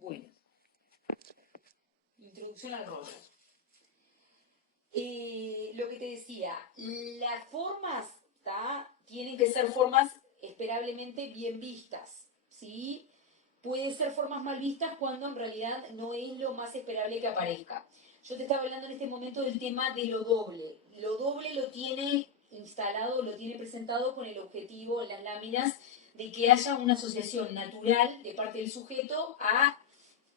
Bueno, introducción al rollo. Lo que te decía, las formas tienen que ser formas esperablemente bien vistas, ¿sí? Pueden ser formas mal vistas cuando en realidad no es lo más esperable que aparezca. Yo te estaba hablando en este momento del tema de lo doble. Lo doble lo tiene instalado, lo tiene presentado con el objetivo en las láminas de que haya una asociación natural de parte del sujeto a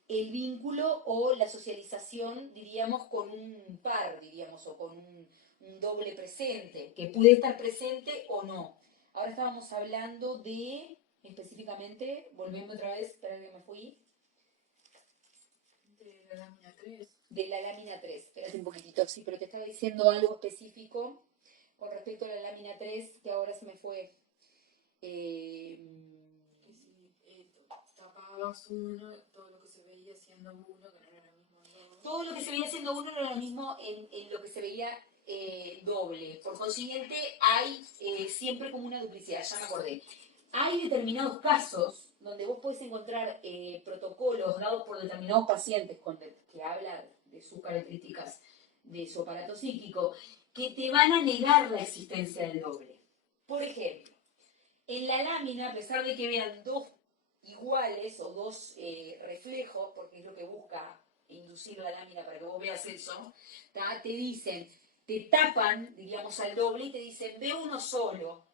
el vínculo o la socialización, diríamos, con un par, diríamos, o con un doble presente, que puede estar presente o no. Ahora estábamos hablando de, específicamente, volviendo otra vez, espera que me fui. De la lámina 3. De la lámina 3, espérate un poquitito, sí, pero te estaba diciendo algo específico con respecto a la lámina 3, que ahora se me fue. Que si tapabas uno, todo lo que se veía siendo uno, que no era lo mismo en dos. Todo lo que se veía siendo uno no era lo mismo en lo que se veía doble. Por consiguiente, hay siempre como una duplicidad, ya me acordé. Hay determinados casos donde vos podés encontrar protocolos dados por determinados pacientes que hablan de sus características de su aparato psíquico, que te van a negar la existencia del doble. Por ejemplo, en la lámina, a pesar de que vean dos iguales o dos reflejos, porque es lo que busca inducir la lámina para que vos veas eso, te dicen, te tapan, diríamos, al doble y te dicen, ve uno solo,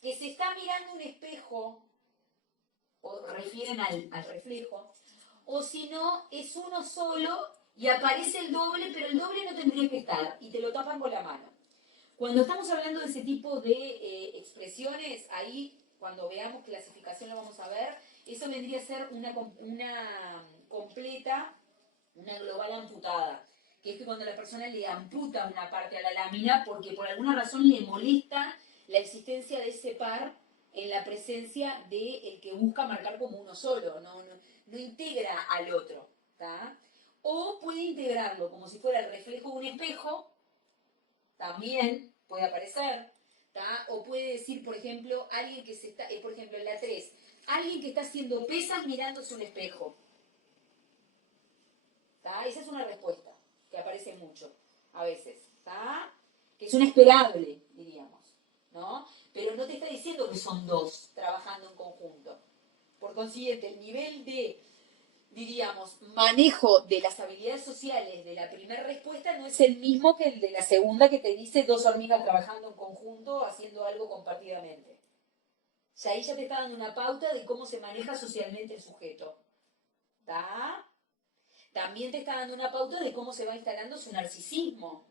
que se está mirando un espejo, o refieren al reflejo, o si no, es uno solo y aparece el doble, pero el doble no tendría que estar, y te lo tapan con la mano. Cuando estamos hablando de ese tipo de expresiones, ahí, cuando veamos clasificación lo vamos a ver, eso vendría a ser una completa, una global amputada, que es que cuando la persona le amputa una parte a la lámina porque por alguna razón le molesta la existencia de ese par en la presencia del que busca marcar como uno solo, no integra al otro, ¿tá? O puede integrarlo como si fuera el reflejo de un espejo, también puede aparecer, ¿tá? O puede decir, por ejemplo, alguien que se está, por ejemplo, en la 3, alguien que está haciendo pesas mirándose un espejo. ¿Tá? Esa es una respuesta que aparece mucho, a veces, ¿tá? Que es una esperable, diríamos, ¿no? Pero no te está diciendo que son dos trabajando en conjunto. Por consiguiente, el nivel de, diríamos, manejo de las habilidades sociales de la primera respuesta no es el mismo que el de la segunda, que te dice dos hormigas trabajando en conjunto haciendo algo compartidamente. O sea, ahí ya te está dando una pauta de cómo se maneja socialmente el sujeto. ¿Está? También te está dando una pauta de cómo se va instalando su narcisismo.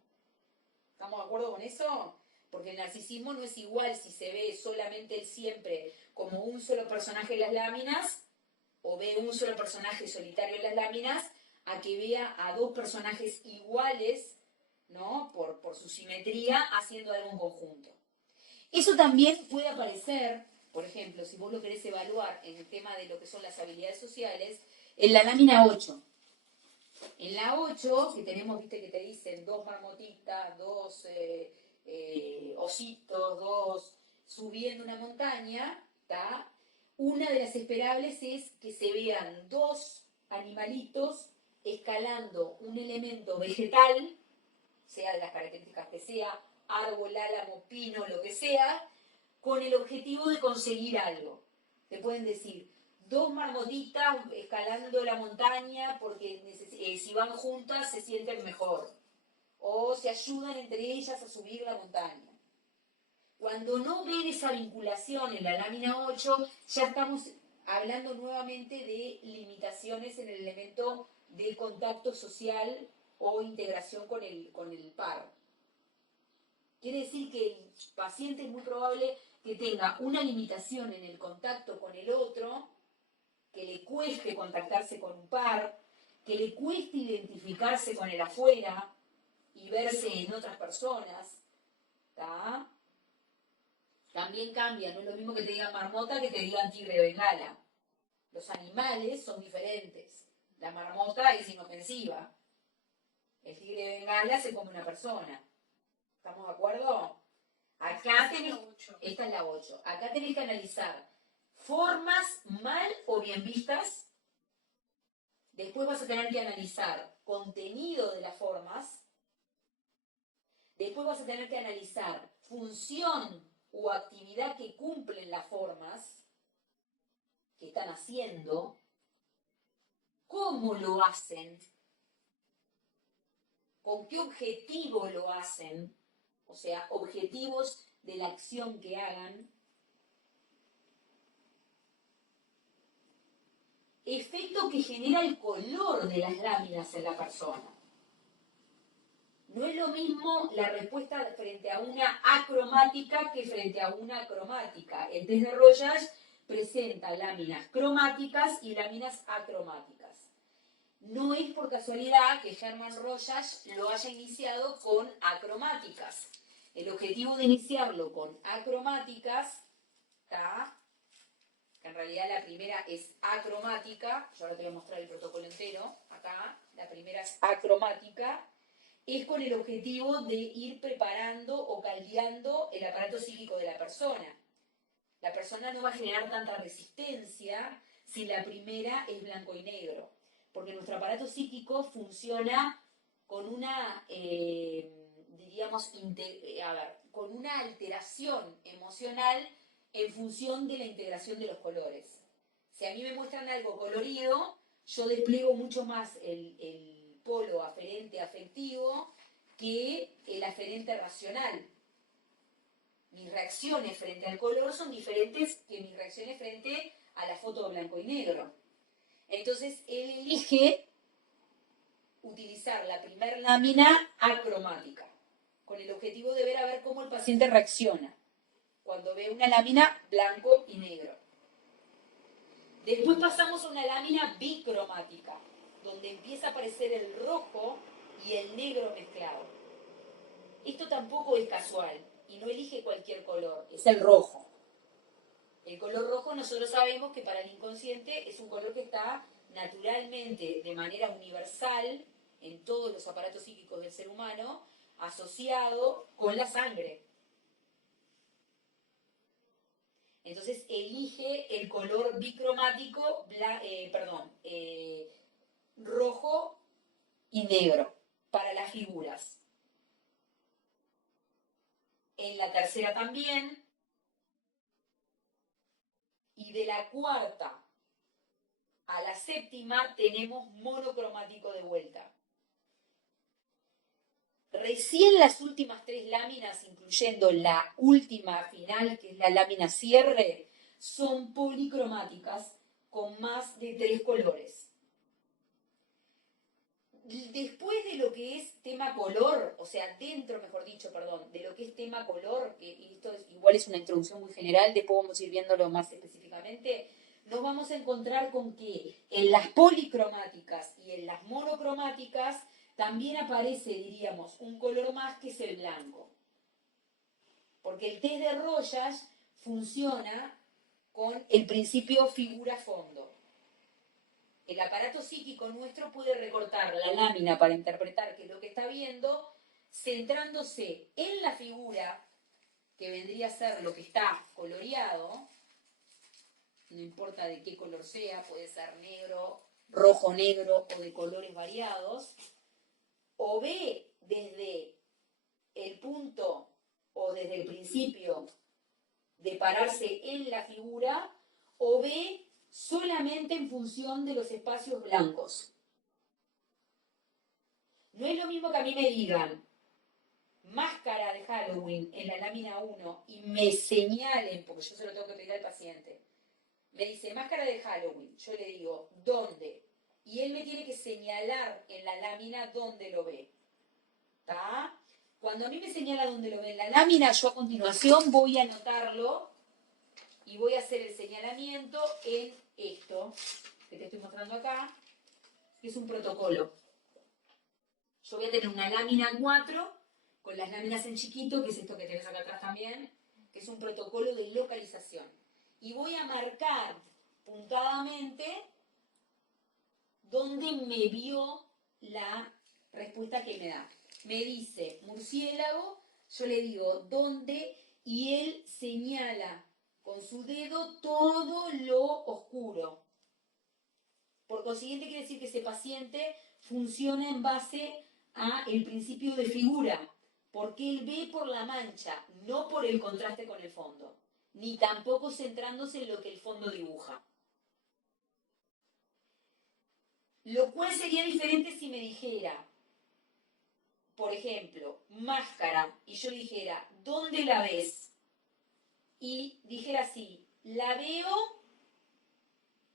¿Estamos de acuerdo con eso? Porque el narcisismo no es igual si se ve solamente él siempre como un solo personaje en las láminas, o ve un solo personaje solitario en las láminas, a que vea a dos personajes iguales, ¿no? Por su simetría, haciendo algo en conjunto. Eso también puede aparecer, por ejemplo, si vos lo querés evaluar en el tema de lo que son las habilidades sociales, en la lámina 8. En la 8, que tenemos, viste, que te dicen dos marmotitas, dos ositos, dos subiendo una montaña, ¿tá? Una de las esperables es que se vean dos animalitos escalando un elemento vegetal, sea de las características que sea, árbol, álamo, pino, lo que sea, con el objetivo de conseguir algo. Te pueden decir, dos marmotitas escalando la montaña porque si van juntas se sienten mejor. O se ayudan entre ellas a subir la montaña. Cuando no ven esa vinculación en la lámina 8, ya estamos hablando nuevamente de limitaciones en el elemento de contacto social o integración con el par. Quiere decir que el paciente es muy probable que tenga una limitación en el contacto con el otro, que le cueste contactarse con un par, que le cueste identificarse con el afuera y verse en otras personas, ¿tá? También cambia, no es lo mismo que te digan marmota que te digan tigre de bengala. Los animales son diferentes. La marmota es inofensiva. El tigre de bengala se come una persona. ¿Estamos de acuerdo? Acá tenés, esta es la 8. Acá tenés que analizar formas mal o bien vistas Después vas a tener que analizar contenido de las formas. Después vas a tener que analizar función o actividad que cumplen las formas que están haciendo, cómo lo hacen, con qué objetivo lo hacen, o sea, objetivos de la acción que hagan, efecto que genera el color de las láminas en la persona. No es lo mismo la respuesta frente a una acromática que frente a una cromática. El test de Rogers presenta láminas cromáticas y láminas acromáticas. No es por casualidad que Hermann Rogers lo haya iniciado con acromáticas. El objetivo de iniciarlo con acromáticas está, que en realidad la primera es acromática, yo ahora te voy a mostrar el protocolo entero, acá, la primera es acromática, es con el objetivo de ir preparando o caldeando el aparato psíquico de la persona. La persona no va a generar tanta resistencia si la primera es blanco y negro, porque nuestro aparato psíquico funciona con una, con una alteración emocional en función de la integración de los colores. Si a mí me muestran algo colorido, yo despliego mucho más el polo aferente afectivo que el aferente racional. Mis reacciones frente al color son diferentes que mis reacciones frente a la foto de blanco y negro. Entonces, él elige utilizar la primera lámina acromática, con el objetivo de ver a ver cómo el paciente reacciona cuando ve una lámina blanco y negro. Después pasamos a una lámina bicromática, donde empieza a aparecer el rojo y el negro mezclado. Esto tampoco es casual y no elige cualquier color, es el rojo. El color rojo nosotros sabemos que para el inconsciente es un color que está naturalmente, de manera universal, en todos los aparatos psíquicos del ser humano, asociado con la sangre. Entonces elige el color bicromático, rojo y negro para las figuras. En la tercera también. Y de la cuarta a la séptima tenemos monocromático de vuelta. Recién las últimas tres láminas, incluyendo la última final, que es la lámina cierre, son policromáticas con más de 3 colores. Después de lo que es tema color, o sea, dentro, mejor dicho, perdón, de lo que es tema color, que esto igual es una introducción muy general, después vamos a ir viéndolo más específicamente, nos vamos a encontrar con que en las policromáticas y en las monocromáticas también aparece, diríamos, un color más que es el blanco. Porque el test de Rogers funciona con el principio figura-fondo. El aparato psíquico nuestro puede recortar la lámina para interpretar qué es lo que está viendo, centrándose en la figura, que vendría a ser lo que está coloreado, no importa de qué color sea, puede ser negro, rojo, negro o de colores variados, o ve desde el punto o desde el principio de pararse en la figura, o ve solamente en función de los espacios blancos. No es lo mismo que a mí me digan máscara de Halloween en la lámina 1 y me señalen, porque yo se lo tengo que pedir al paciente, me dice máscara de Halloween, yo le digo ¿dónde? Y él me tiene que señalar en la lámina dónde lo ve. ¿Está? Cuando a mí me señala dónde lo ve en la lámina, yo a continuación voy a anotarlo y voy a hacer el señalamiento en esto que te estoy mostrando acá, que es un protocolo. Yo voy a tener una lámina 4 con las láminas en chiquito, que es esto que tenés acá atrás también, que es un protocolo de localización. Y voy a marcar puntadamente dónde me vio la respuesta que me da. Me dice murciélago, yo le digo dónde, y él señala con su dedo todo lo oscuro. Por consiguiente quiere decir que ese paciente funciona en base a el principio de figura, porque él ve por la mancha, no por el contraste con el fondo, ni tampoco centrándose en lo que el fondo dibuja. Lo cual sería diferente si me dijera, por ejemplo, máscara, y yo dijera, ¿dónde la ves? Y dijera así, la veo,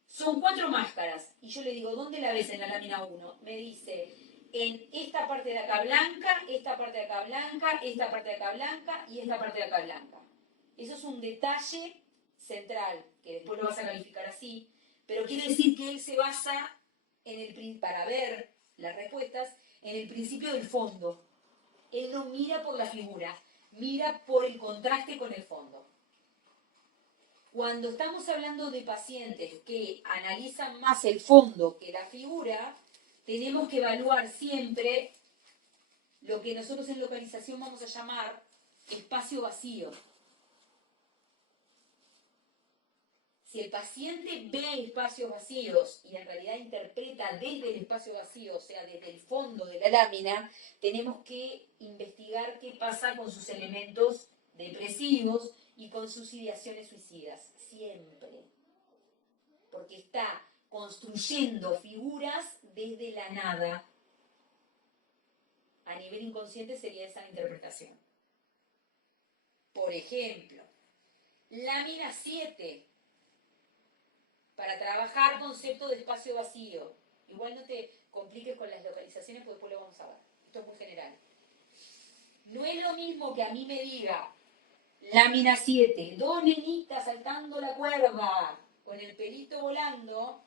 son 4 máscaras, y yo le digo, ¿dónde la ves en la lámina 1? Me dice, en esta parte de acá blanca, esta parte de acá blanca, esta parte de acá blanca y esta parte de acá blanca. Eso es un detalle central, que después lo vas a calificar así, pero quiere decir que él se basa para ver las respuestas en el principio del fondo. Él no mira por la figura, mira por el contraste con el fondo. Cuando estamos hablando de pacientes que analizan más el fondo que la figura, tenemos que evaluar siempre lo que nosotros en localización vamos a llamar espacio vacío. Si el paciente ve espacios vacíos y en realidad interpreta desde el espacio vacío, o sea, desde el fondo de la lámina, tenemos que investigar qué pasa con sus elementos depresivos y con sus ideaciones suicidas, siempre. Porque está construyendo figuras desde la nada. A nivel inconsciente sería esa interpretación. Por ejemplo, lámina 7. Para trabajar concepto de espacio vacío. Igual no te compliques con las localizaciones porque después lo vamos a ver. Esto es muy general. No es lo mismo que a mí me diga lámina 7, 2 nenitas saltando la cuerda con el pelito volando,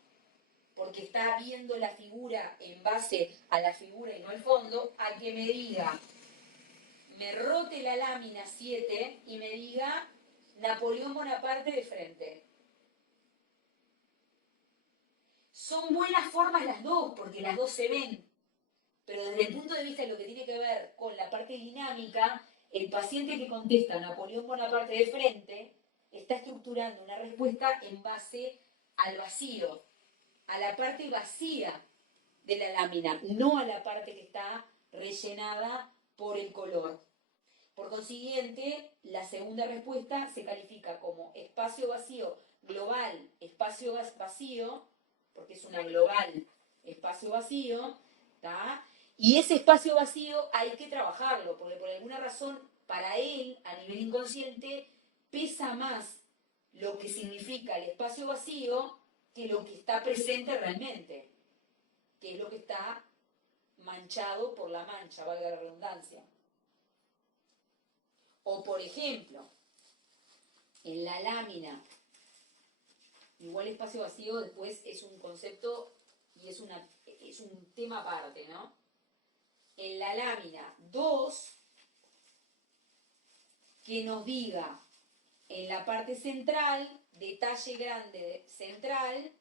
porque está viendo la figura en base a la figura y no al fondo, a que me diga, me rote la lámina 7 y me diga Napoleón Bonaparte de frente. Son buenas formas las dos, porque las dos se ven. Pero desde el punto de vista de lo que tiene que ver con la parte dinámica, el paciente que contesta Napoleón Bonaparte de frente está estructurando una respuesta en base al vacío, a la parte vacía de la lámina, no a la parte que está rellenada por el color. Por consiguiente, la segunda respuesta se califica como espacio vacío global, espacio vacío, porque es una global espacio vacío, ¿tá? Y ese espacio vacío hay que trabajarlo, porque por alguna razón para él, a nivel inconsciente, pesa más lo que significa el espacio vacío que lo que está presente realmente, que es lo que está manchado por la mancha, valga la redundancia. O por ejemplo, en la lámina, igual espacio vacío después es un concepto y es un tema aparte, ¿no? En la lámina 2, que nos diga en la parte central, detalle grande central,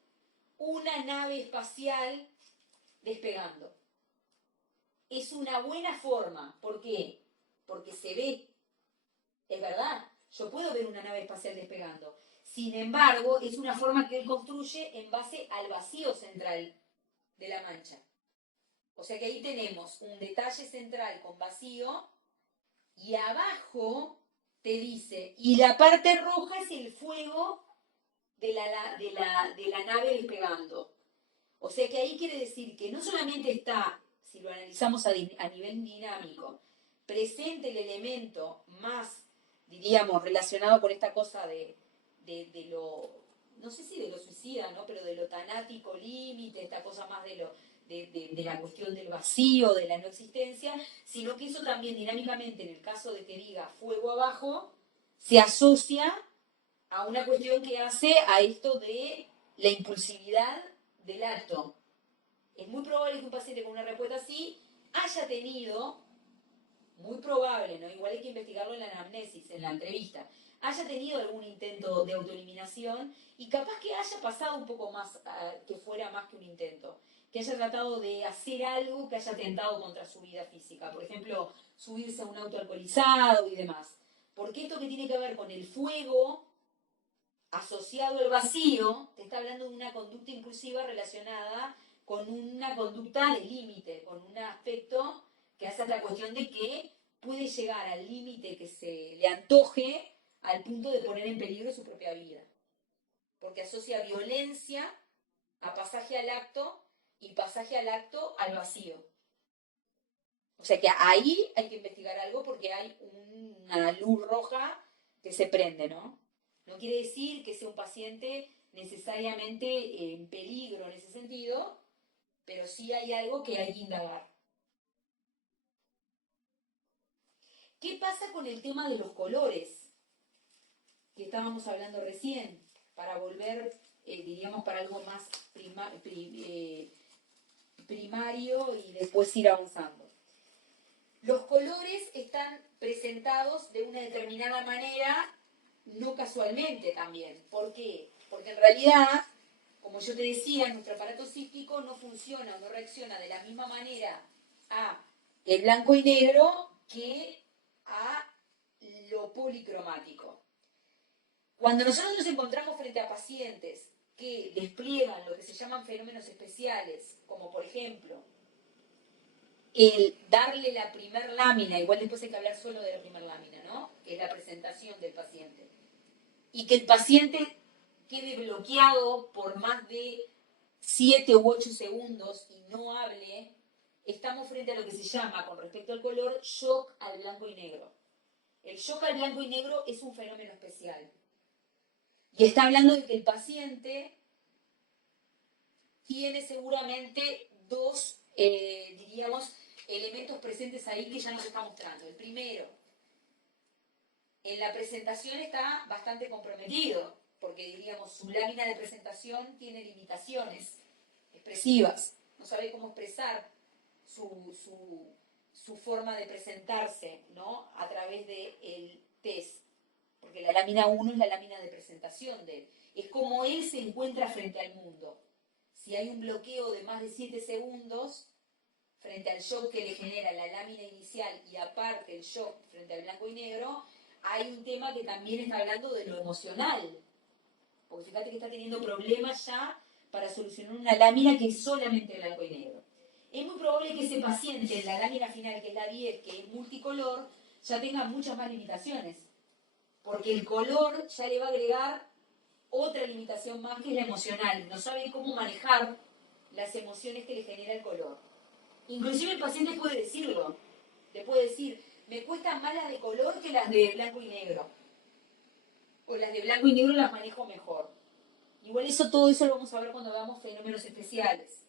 una nave espacial despegando. Es una buena forma. ¿Por qué? Porque se ve. Es verdad, yo puedo ver una nave espacial despegando. Sin embargo, es una forma que él construye en base al vacío central de la mancha. O sea que ahí tenemos un detalle central con vacío y abajo te dice, y la parte roja es el fuego de la nave despegando. O sea que ahí quiere decir que no solamente está, si lo analizamos a nivel dinámico, presente el elemento más, diríamos, relacionado con esta cosa de lo, no sé si de lo suicida, ¿no? Pero de lo tanático límite, esta cosa más de la cuestión del vacío, de la no existencia, sino que eso también dinámicamente, en el caso de que diga fuego abajo, se asocia a una cuestión que hace a esto de la impulsividad del acto. Es muy probable que un paciente con una respuesta así haya tenido, muy probable, ¿no? Igual hay que investigarlo en la anamnesis, en la entrevista, haya tenido algún intento de autoeliminación y capaz que haya pasado un poco más, que fuera más que un intento, que haya tratado de hacer algo que haya atentado contra su vida física, por ejemplo, subirse a un auto alcoholizado y demás. Porque esto que tiene que ver con el fuego asociado al vacío, te está hablando de una conducta compulsiva relacionada con una conducta de límite, con un aspecto que hace la cuestión de que puede llegar al límite que se le antoje al punto de poner en peligro su propia vida. Porque asocia violencia a pasaje al acto y pasaje al acto al vacío. O sea que ahí hay que investigar algo porque hay una luz roja que se prende, ¿no? No quiere decir que sea un paciente necesariamente en peligro en ese sentido, pero sí hay algo que hay que indagar. ¿Qué pasa con el tema de los colores? Que estábamos hablando recién, para volver, diríamos, para algo más primario y después ir avanzando. Los colores están presentados de una determinada manera, no casualmente también. ¿Por qué? Porque en realidad, como yo te decía, nuestro aparato psíquico no funciona o no reacciona de la misma manera a el blanco y negro que a lo policromático. Cuando nosotros nos encontramos frente a pacientes que despliegan lo que se llaman fenómenos especiales, como por ejemplo el darle la primer lámina, igual después hay que hablar solo de la primer lámina, ¿no? Que es la presentación del paciente. Y que el paciente quede bloqueado por más de 7 u 8 segundos y no hable, estamos frente a lo que se llama, con respecto al color, shock al blanco y negro. El shock al blanco y negro es un fenómeno especial. Y está hablando de que el paciente tiene seguramente dos, diríamos, elementos presentes ahí que ya nos está mostrando. El primero, en la presentación está bastante comprometido, porque diríamos, su lámina de presentación tiene limitaciones expresivas, no sabe cómo expresar su forma de presentarse, ¿no? A través del test, porque la lámina 1 es la lámina de presentación de él. Es como él se encuentra frente al mundo. Si hay un bloqueo de más de 7 segundos, frente al shock que le genera la lámina inicial y aparte el shock frente al blanco y negro, hay un tema que también está hablando de lo emocional. Porque fíjate que está teniendo problemas ya para solucionar una lámina que es solamente blanco y negro. Es muy probable que ese paciente en la lámina final, que es la 10, que es multicolor, ya tenga muchas más limitaciones. Porque el color ya le va a agregar otra limitación más, que es la emocional. No sabe cómo manejar las emociones que le genera el color. Inclusive el paciente puede decirlo. Le puede decir, me cuestan más las de color que las de blanco y negro. O las de blanco y negro las manejo mejor. Igual todo eso lo vamos a ver cuando veamos fenómenos especiales.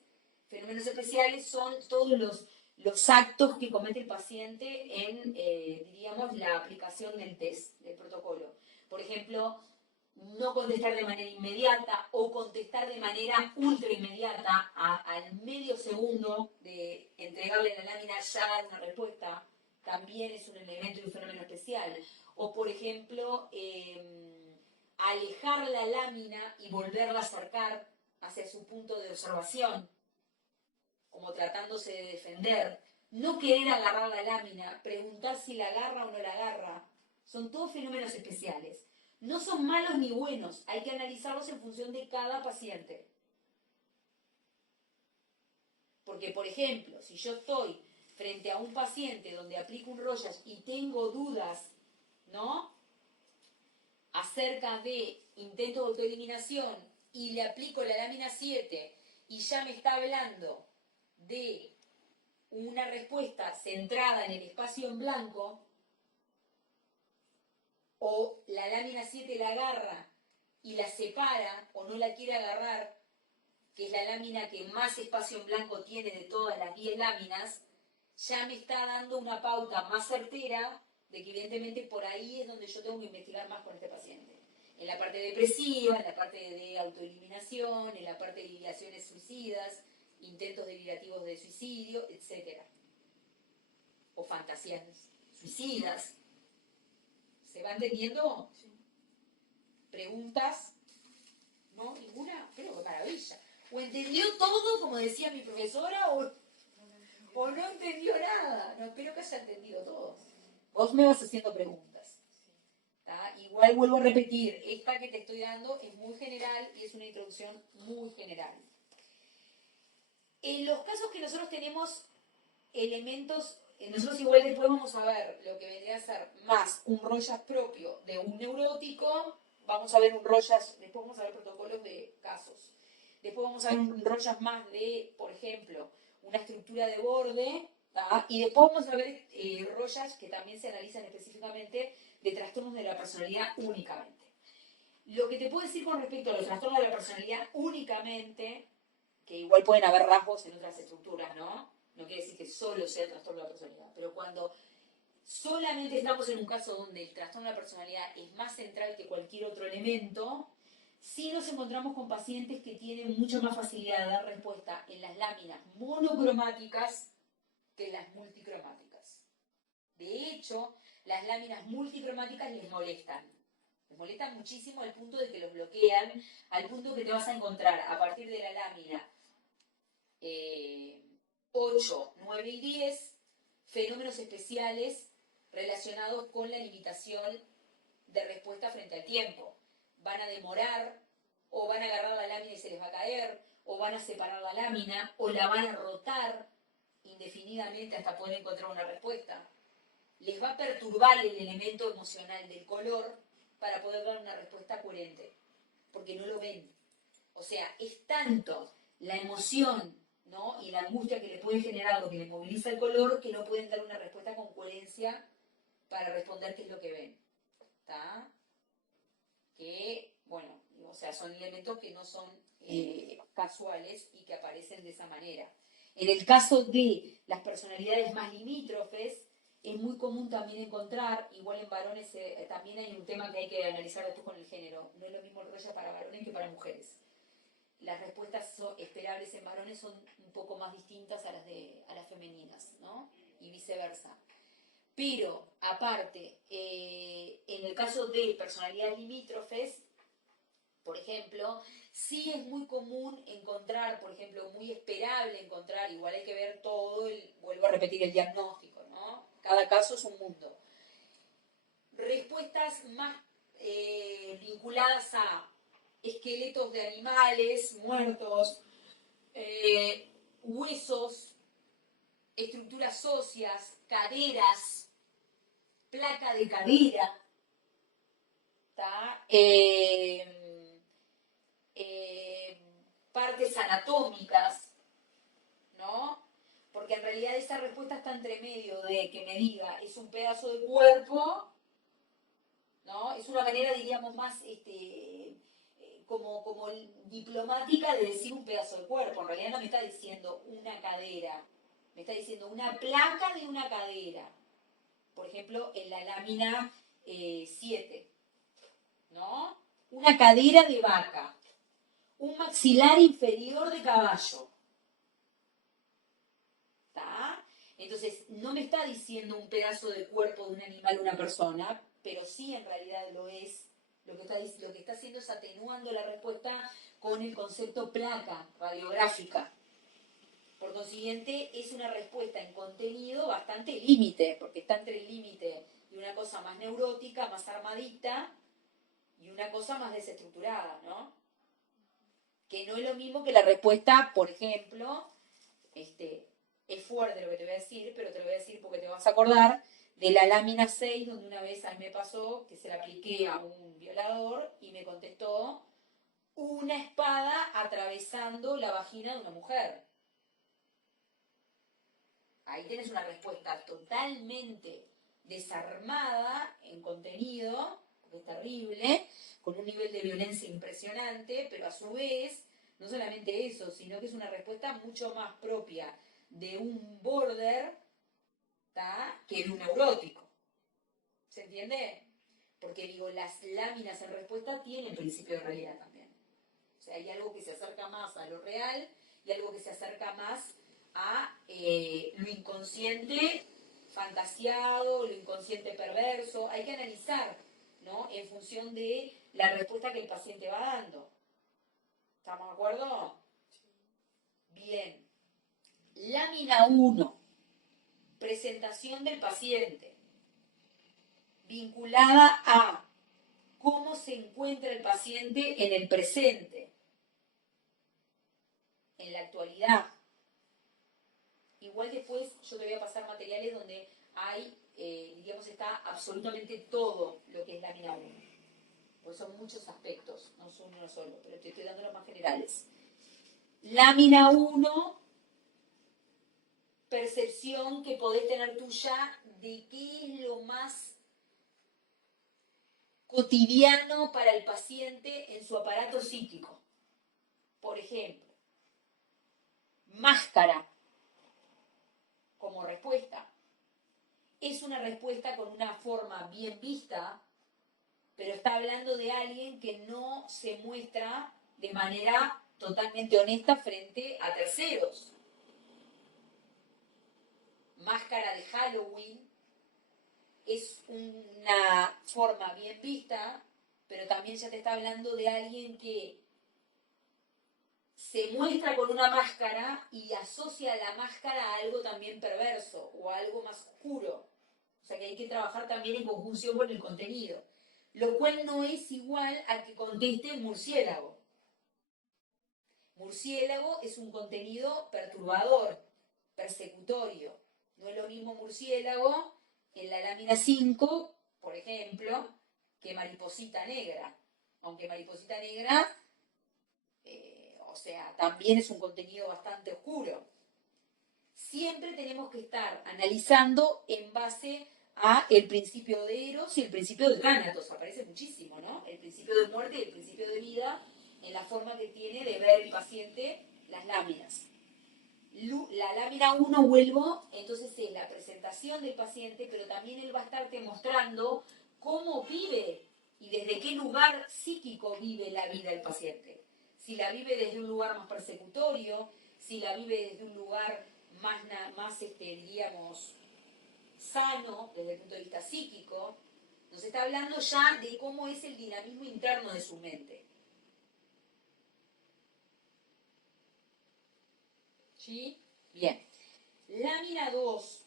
Fenómenos especiales son todos los actos que comete el paciente en, diríamos, la aplicación del test, del protocolo. Por ejemplo, no contestar de manera inmediata o contestar de manera ultra inmediata al medio segundo de entregarle la lámina ya dar una respuesta, también es un elemento y un fenómeno especial. O por ejemplo, alejar la lámina y volverla a acercar hacia su punto de observación, como tratándose de defender. No querer agarrar la lámina, preguntar si la agarra o no la agarra. Son todos fenómenos especiales. No son malos ni buenos, hay que analizarlos en función de cada paciente. Porque, por ejemplo, si yo estoy frente a un paciente donde aplico un Rogers y tengo dudas, ¿no?, acerca de intentos de autoeliminación y le aplico la lámina 7 y ya me está hablando de una respuesta centrada en el espacio en blanco, o la lámina 7 la agarra y la separa o no la quiere agarrar, que es la lámina que más espacio en blanco tiene de todas las 10 láminas, ya me está dando una pauta más certera de que evidentemente por ahí es donde yo tengo que investigar más con este paciente. En la parte depresiva, en la parte de autoeliminación, en la parte de ideaciones suicidas, intentos delirativos de suicidio, etc. O fantasías suicidas. ¿Se va entendiendo? Sí. ¿Preguntas? ¿No? ¿Ninguna? Pero qué maravilla. O entendió todo, como decía mi profesora, o no entendió nada. No, espero que haya entendido todo. Vos me vas haciendo preguntas. ¿Tá? Igual vuelvo a repetir, esta que te estoy dando es muy general y es una introducción muy general. En los casos que nosotros tenemos elementos, nosotros igual después vamos a ver lo que vendría a ser más un Rogers propio de un neurótico, vamos a ver un Rogers, después vamos a ver protocolos de casos. Después vamos a ver un Rogers más de, por ejemplo, una estructura de borde, ¿tá? Y después vamos a ver Rogers que también se analizan específicamente de trastornos de la personalidad únicamente. Lo que te puedo decir con respecto a los trastornos de la personalidad únicamente, que igual pueden haber rasgos en otras estructuras, ¿no? No quiere decir que solo sea el trastorno de la personalidad, pero cuando solamente estamos en un caso donde el trastorno de la personalidad es más central que cualquier otro elemento, sí nos encontramos con pacientes que tienen mucha más facilidad de dar respuesta en las láminas monocromáticas que en las multicromáticas. De hecho, las láminas multicromáticas les molestan. Les molestan muchísimo al punto de que los bloquean, al punto que te vas a encontrar a partir de la lámina 8, 9 y 10, fenómenos especiales relacionados con la limitación de respuesta frente al tiempo. Van a demorar, o van a agarrar la lámina y se les va a caer, o van a separar la lámina, o la van a rotar indefinidamente hasta poder encontrar una respuesta. Les va a perturbar el elemento emocional del color para poder dar una respuesta coherente, porque no lo ven. O sea, es tanto la emoción, ¿no? Y la angustia que le puede generar lo que le moviliza el color, que no pueden dar una respuesta con coherencia para responder qué es lo que ven. ¿Está? Que, bueno, o sea, son elementos que no son casuales y que aparecen de esa manera. En el caso de las personalidades más limítrofes, es muy común también encontrar, igual en varones también hay un tema que hay que analizar después con el género, no es lo mismo el rollo para varones que para mujeres. Las respuestas esperables en varones son un poco más distintas a las femeninas, ¿no? Y viceversa. Pero, aparte, en el caso de personalidades limítrofes, por ejemplo, sí es muy común encontrar, por ejemplo, muy esperable encontrar, igual hay que ver todo, vuelvo a repetir el diagnóstico, ¿no? Cada caso es un mundo. Respuestas más vinculadas a esqueletos de animales muertos, huesos, estructuras óseas, caderas, placa de cadera, partes anatómicas, ¿no? Porque en realidad esa respuesta está entre medio de que me diga es un pedazo de cuerpo, ¿no? Es una manera, diríamos, más como diplomática de decir un pedazo de cuerpo. En realidad no me está diciendo una cadera, me está diciendo una placa de una cadera. Por ejemplo, en la lámina 7, ¿no? Una cadera de vaca, un maxilar inferior de caballo. ¿Está? Entonces, no me está diciendo un pedazo de cuerpo de un animal o una persona, pero sí en realidad lo es. Lo que está haciendo es atenuando la respuesta con el concepto placa radiográfica. Por consiguiente, es una respuesta en contenido bastante límite, porque está entre el límite de una cosa más neurótica, más armadita, y una cosa más desestructurada, ¿no? Que no es lo mismo que la respuesta, por ejemplo, es fuerte lo que te voy a decir, pero te lo voy a decir porque te vas a acordar de la lámina 6, donde una vez a mí me pasó que se la apliqué a un violador y me contestó una espada atravesando la vagina de una mujer. Ahí tienes una respuesta totalmente desarmada en contenido, porque es terrible, con un nivel de violencia impresionante, pero a su vez, no solamente eso, sino que es una respuesta mucho más propia de un border, ¿tá?, que de un neurótico. ¿Se entiende? Porque digo, las láminas en respuesta tienen principio de realidad también. O sea, hay algo que se acerca más a lo real y algo que se acerca más a lo inconsciente fantasiado, lo inconsciente perverso. Hay que analizar, ¿no?, en función de la respuesta que el paciente va dando. ¿Estamos de acuerdo? Bien. Lámina 1. Presentación del paciente. Vinculada a cómo se encuentra el paciente en el presente, en la actualidad. igual después yo te voy a pasar materiales donde hay, digamos, está absolutamente todo lo que es lámina 1. Pues son muchos aspectos, no son uno solo, pero te estoy dando los más generales. Lámina 1, percepción que podés tener tuya de qué es lo más cotidiano para el paciente en su aparato psíquico. Por ejemplo, máscara como respuesta. Es una respuesta con una forma bien vista, pero está hablando de alguien que no se muestra de manera totalmente honesta frente a terceros. Máscara de Halloween es una forma bien vista, pero también ya te está hablando de alguien que se muestra con una máscara y asocia la máscara a algo también perverso o a algo más oscuro. O sea que hay que trabajar también en conjunción con el contenido. Lo cual no es igual a que conteste murciélago. Murciélago es un contenido perturbador, persecutorio. No es lo mismo murciélago en la lámina 5, por ejemplo, que mariposita negra. Aunque mariposita negra, o sea, también es un contenido bastante oscuro. Siempre tenemos que estar analizando en base a el principio de Eros y el principio de Thanatos. Aparece muchísimo, ¿no? El principio de muerte y el principio de vida en la forma que tiene de ver el paciente las láminas. La lámina 1, vuelvo, entonces es la presentación del paciente, pero también él va a estarte mostrando cómo vive y desde qué lugar psíquico vive la vida el paciente. Si la vive desde un lugar más persecutorio, si la vive desde un lugar más diríamos, sano desde el punto de vista psíquico, nos está hablando ya de cómo es el dinamismo interno de su mente. ¿Sí? Bien. Lámina 2,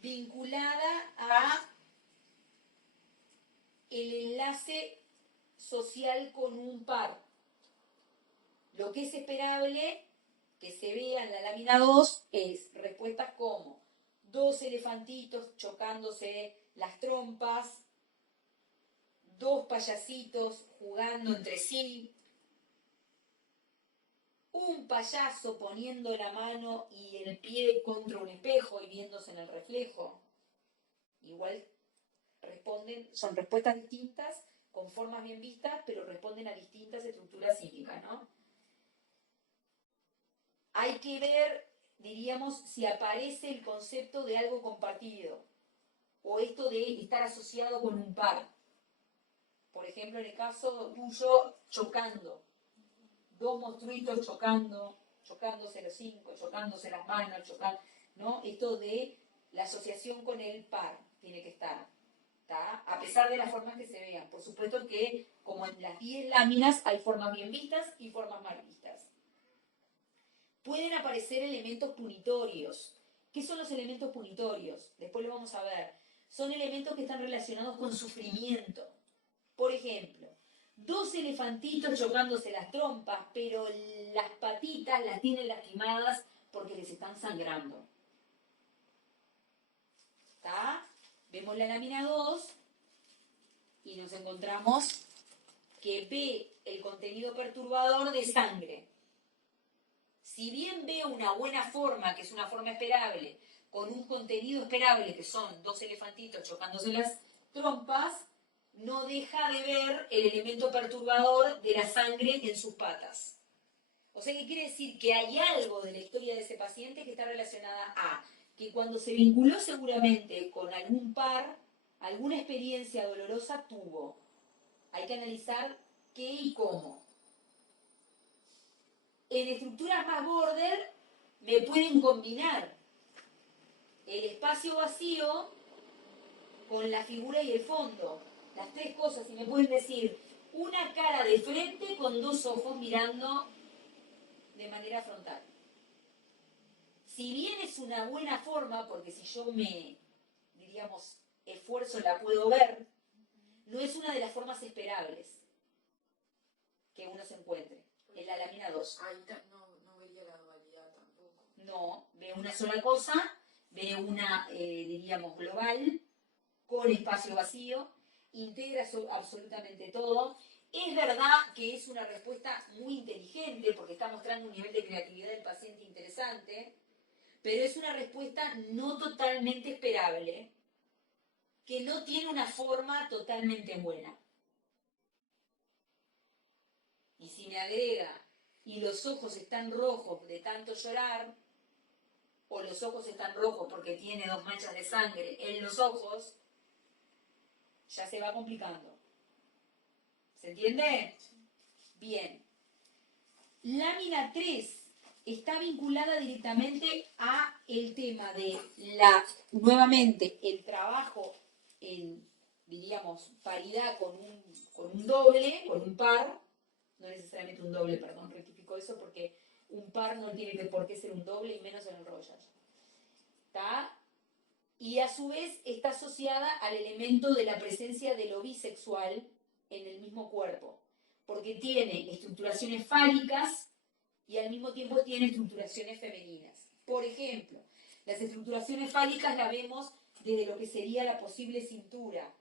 vinculada a el enlace social con un par. Lo que es esperable que se vea en la lámina 2 es respuestas como 2 elefantitos chocándose las trompas, 2 payasitos jugando entre sí, un payaso poniendo la mano y el pie contra un espejo y viéndose en el reflejo. Igual son respuestas distintas, con formas bien vistas, pero responden a distintas estructuras psíquicas, ¿no? Hay que ver, diríamos, si aparece el concepto de algo compartido, o esto de estar asociado con un par. Por ejemplo, en el caso tuyo, chocando. 2 monstruitos chocándose los 5, chocándose las manos, ¿no? Esto de la asociación con el par tiene que estar, ¿tá? A pesar de las formas que se vean. Por supuesto que, como en las 10 láminas, hay formas bien vistas y formas mal vistas. Pueden aparecer elementos punitorios. ¿Qué son los elementos punitorios? Después lo vamos a ver. Son elementos que están relacionados con sufrimiento. Por ejemplo, 2 elefantitos chocándose las trompas, pero las patitas las tienen lastimadas porque les están sangrando. ¿Está? Vemos la lámina 2 y nos encontramos que ve el contenido perturbador de sangre. Si bien ve una buena forma, que es una forma esperable, con un contenido esperable, que son 2 elefantitos chocándose las trompas, no deja de ver el elemento perturbador de la sangre en sus patas. O sea, que quiere decir que hay algo de la historia de ese paciente que está relacionada a que cuando se vinculó seguramente con algún par, alguna experiencia dolorosa tuvo. Hay que analizar qué y cómo. En estructuras más border me pueden combinar el espacio vacío con la figura y el fondo. Las 3 cosas, y me pueden decir una cara de frente con 2 ojos mirando de manera frontal. Si bien es una buena forma, porque si yo me, diríamos, esfuerzo la puedo ver, no es una de las formas esperables que uno se encuentre en la lámina 2. Ahí no vería la dualidad tampoco. No, ve una sola cosa, ve una, diríamos, global, con espacio vacío, integra absolutamente todo. Es verdad que es una respuesta muy inteligente porque está mostrando un nivel de creatividad del paciente interesante, pero es una respuesta no totalmente esperable, que no tiene una forma totalmente buena. Y si me agrega, y los ojos están rojos de tanto llorar, o los ojos están rojos porque tiene 2 manchas de sangre en los ojos, ya se va complicando. ¿Se entiende? Bien. Lámina 3 está vinculada directamente a el tema de nuevamente, el trabajo en, diríamos, paridad con un doble, con un par, no necesariamente un doble, perdón, rectifico eso porque un par no tiene por qué ser un doble y menos en el Royal. ¿Está? Y a su vez está asociada al elemento de la presencia de lo bisexual en el mismo cuerpo, porque tiene estructuraciones fálicas y al mismo tiempo tiene estructuraciones femeninas. Por ejemplo, las estructuraciones fálicas las vemos desde lo que sería la posible cintura,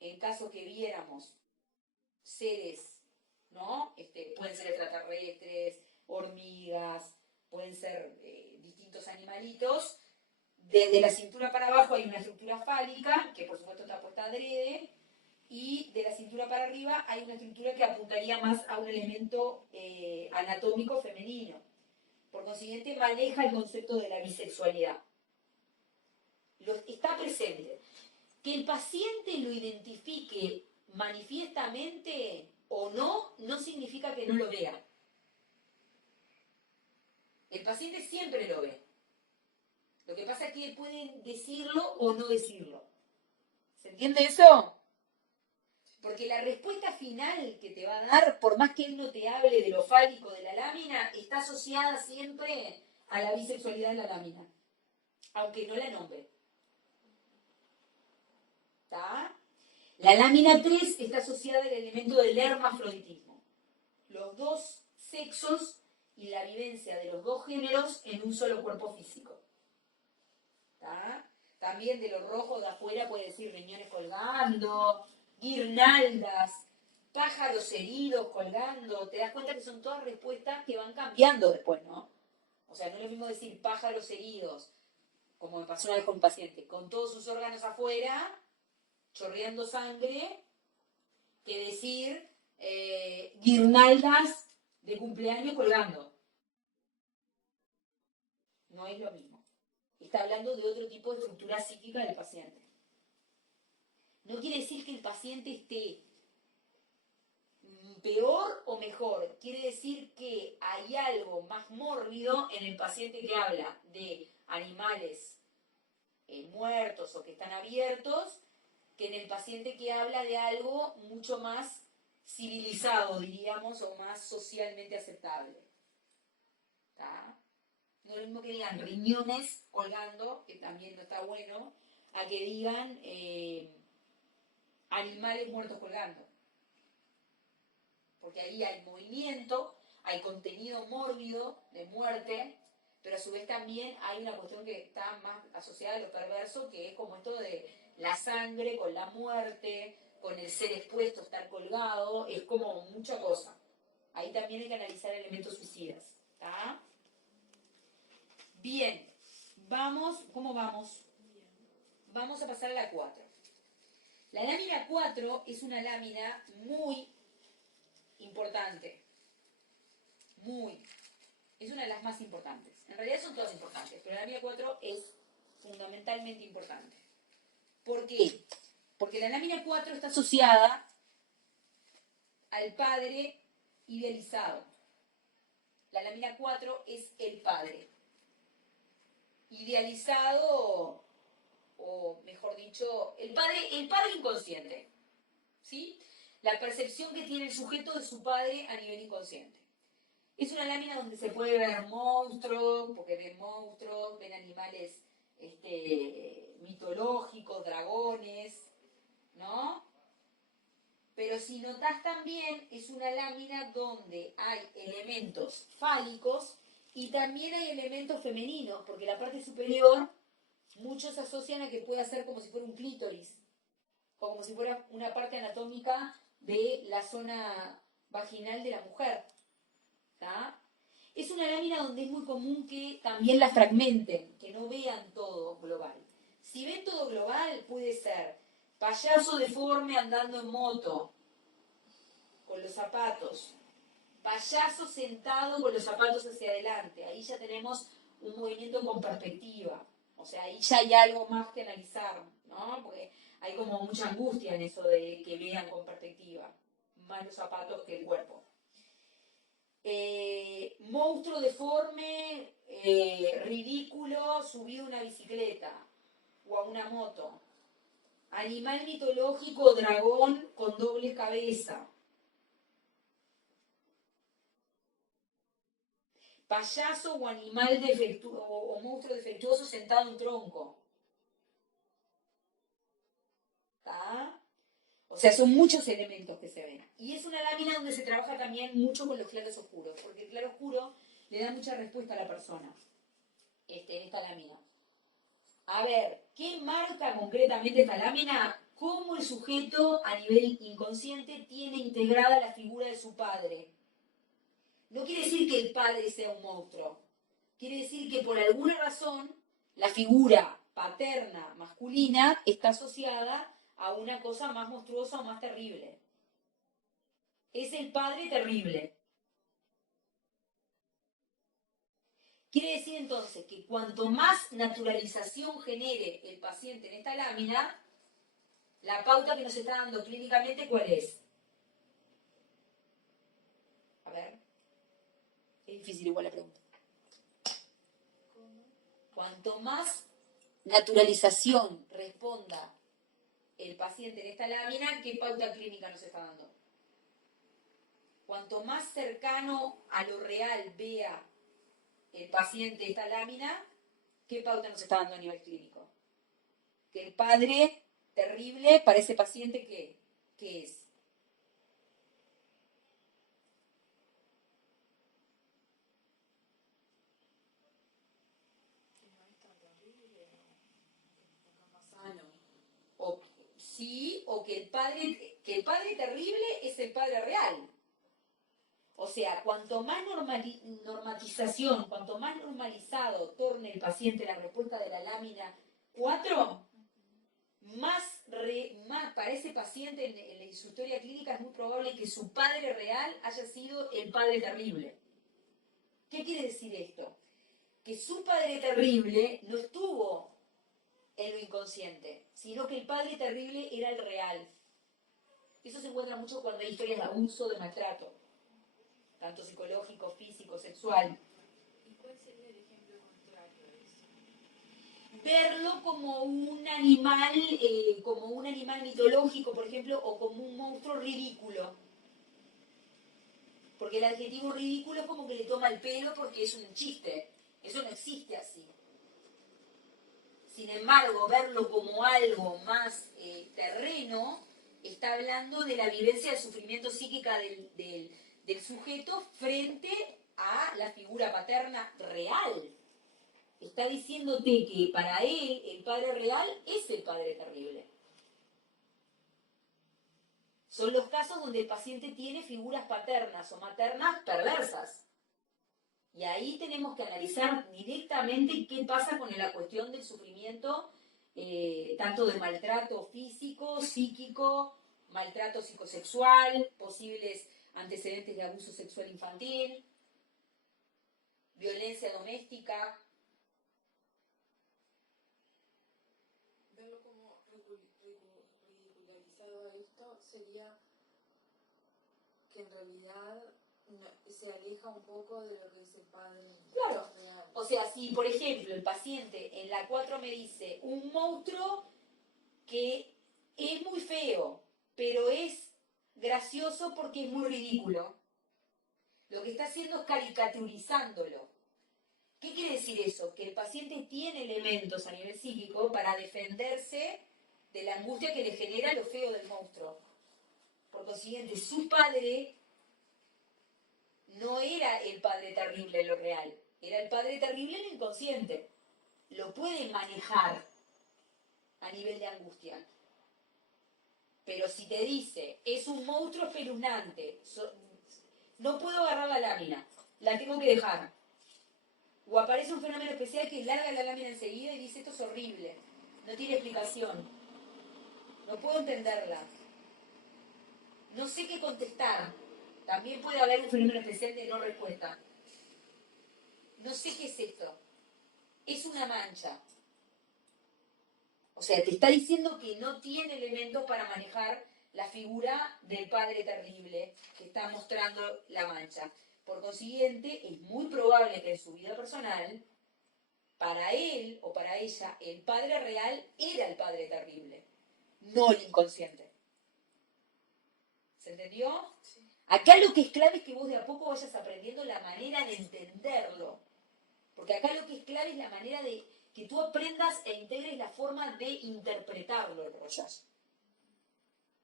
en caso que viéramos seres, ¿no? Pueden ser extraterrestres, hormigas, pueden ser distintos animalitos. Desde la cintura para abajo hay una estructura fálica, que por supuesto está puesta adrede, y de la cintura para arriba hay una estructura que apuntaría más a un elemento anatómico femenino. Por consiguiente, maneja el concepto de la bisexualidad. Está presente. Que el paciente lo identifique manifiestamente o no, no significa que no lo vea. El paciente siempre lo ve. Lo que pasa es que pueden decirlo o no decirlo. ¿Se entiende eso? Porque la respuesta final que te va a dar, por más que él no te hable de lo fálico de la lámina, está asociada siempre a la bisexualidad de la lámina, aunque no la nombre. ¿Está? La lámina 3 está asociada al elemento del hermafroditismo. Los dos sexos y la vivencia de los dos géneros en un solo cuerpo físico. ¿Está? También de lo rojo de afuera puede decir riñones colgando, guirnaldas, pájaros heridos colgando. Te das cuenta que son todas respuestas que van cambiando después, ¿no? O sea, no es lo mismo decir pájaros heridos, como me pasó una vez con un paciente, con todos sus órganos afuera, chorreando sangre, que decir guirnaldas de cumpleaños colgando. No es lo mismo. Está hablando de otro tipo de estructura psíquica del paciente. No quiere decir que el paciente esté peor o mejor. Quiere decir que hay algo más mórbido en el paciente que habla de animales muertos o que están abiertos, que en el paciente que habla de algo mucho más civilizado, diríamos, o más socialmente aceptable. ¿Está? No es lo mismo que digan riñones colgando, que también no está bueno, a que digan animales muertos colgando. Porque ahí hay movimiento, hay contenido mórbido de muerte, pero a su vez también hay una cuestión que está más asociada a lo perverso, que es como esto de la sangre con la muerte, con el ser expuesto, estar colgado, es como mucha cosa. Ahí también hay que analizar elementos suicidas. ¿Está? Bien, vamos, ¿cómo vamos? Vamos a pasar a la 4. La lámina 4 es una lámina muy importante. Es una de las más importantes. En realidad son todas importantes, pero la lámina 4 es fundamentalmente importante. ¿Por qué? Porque la lámina 4 está asociada al padre idealizado. La lámina 4 es el padre. Idealizado, o mejor dicho, el padre inconsciente. ¿Sí? La percepción que tiene el sujeto de su padre a nivel inconsciente. Es una lámina donde se puede ver monstruos, porque ven animales mitológicos, dragones, ¿no? Pero si notás también, es una lámina donde hay elementos fálicos Y también hay elementos femeninos, porque la parte superior, muchos asocian a que pueda ser como si fuera un clítoris, o como si fuera una parte anatómica de la zona vaginal de la mujer. ¿Tá? Es una lámina donde es muy común que también la fragmenten, que no vean todo global. Si ven todo global, puede ser payaso deforme andando en moto, con los zapatos, payaso sentado con los zapatos hacia adelante. Ahí ya tenemos un movimiento con perspectiva. O sea, ahí ya hay algo más que analizar, ¿no? Porque hay como mucha angustia en eso de que vean con perspectiva. Más los zapatos que el cuerpo. Monstruo deforme, ridículo, subido a una bicicleta o a una moto. Animal mitológico, dragón con doble cabeza. Payaso o animal defectuoso o monstruo defectuoso sentado en un tronco. ¿Tá? O sea, son muchos elementos que se ven. Y es una lámina donde se trabaja también mucho con los claros oscuros, porque el claro oscuro le da mucha respuesta a la persona en esta lámina. A ver, ¿qué marca concretamente esta lámina? Cómo el sujeto a nivel inconsciente tiene integrada la figura de su padre. No quiere decir que el padre sea un monstruo. Quiere decir que por alguna razón la figura paterna masculina está asociada a una cosa más monstruosa o más terrible. Es el padre terrible. Quiere decir entonces que cuanto más naturalización genere el paciente en esta lámina, la pauta que nos está dando clínicamente, ¿cuál es? A ver. Es difícil igual la pregunta. Cuanto más naturalización responda el paciente en esta lámina, ¿qué pauta clínica nos está dando? Cuanto más cercano a lo real vea el paciente esta lámina, ¿qué pauta nos está dando a nivel clínico? Que el padre terrible para ese paciente, ¿qué es? Que no es tan terrible, ¿no? Más sano. O, sí, o que el padre terrible es el padre real. O sea, cuanto más normatización, cuanto más normalizado torne el paciente la respuesta de la lámina 4, más para ese paciente en su historia clínica es muy probable que su padre real haya sido el padre terrible. ¿Qué quiere decir esto? Que su padre terrible no estuvo en lo inconsciente, sino que el padre terrible era el real. Eso se encuentra mucho cuando hay historias de abuso, de maltrato, tanto psicológico, físico, sexual. ¿Y cuál sería el ejemplo contrario a eso? Verlo como un animal mitológico, por ejemplo, o como un monstruo ridículo. Porque el adjetivo ridículo es como que le toma el pelo porque es un chiste. Eso no existe así. Sin embargo, verlo como algo más terreno está hablando de la vivencia del sufrimiento psíquica del sujeto frente a la figura paterna real. Está diciéndote que para él el padre real es el padre terrible. Son los casos donde el paciente tiene figuras paternas o maternas perversas. Y ahí tenemos que analizar directamente qué pasa con la cuestión del sufrimiento, tanto de maltrato físico, psíquico, maltrato psicosexual, posibles antecedentes de abuso sexual infantil, violencia doméstica. Verlo como ridicularizado a esto sería que en realidad se aleja un poco de lo que es el padre Claro. real. O sea, si por ejemplo el paciente en la 4 me dice un monstruo que es muy feo, pero es gracioso porque es muy ridículo, lo que está haciendo es caricaturizándolo. ¿Qué quiere decir eso? Que el paciente tiene elementos a nivel psíquico para defenderse de la angustia que le genera lo feo del monstruo. Por consiguiente, su padre no era el padre terrible en lo real. Era el padre terrible en el inconsciente. Lo puede manejar a nivel de angustia. Pero si te dice, es un monstruo espeluznante, no puedo agarrar la lámina, la tengo que dejar. O aparece un fenómeno especial que larga la lámina enseguida y dice, esto es horrible, no tiene explicación, no puedo entenderla, no sé qué contestar. También puede haber un fenómeno especial de no respuesta. No sé qué es esto. Es una mancha. O sea, te está diciendo que no tiene elementos para manejar la figura del padre terrible que está mostrando la mancha. Por consiguiente, es muy probable que en su vida personal, para él o para ella, el padre real era el padre terrible, no el inconsciente. ¿Se entendió? Sí. Acá lo que es clave es que vos de a poco vayas aprendiendo la manera de entenderlo. Porque acá lo que es clave es la manera de que tú aprendas e integres la forma de interpretarlo el Rosh.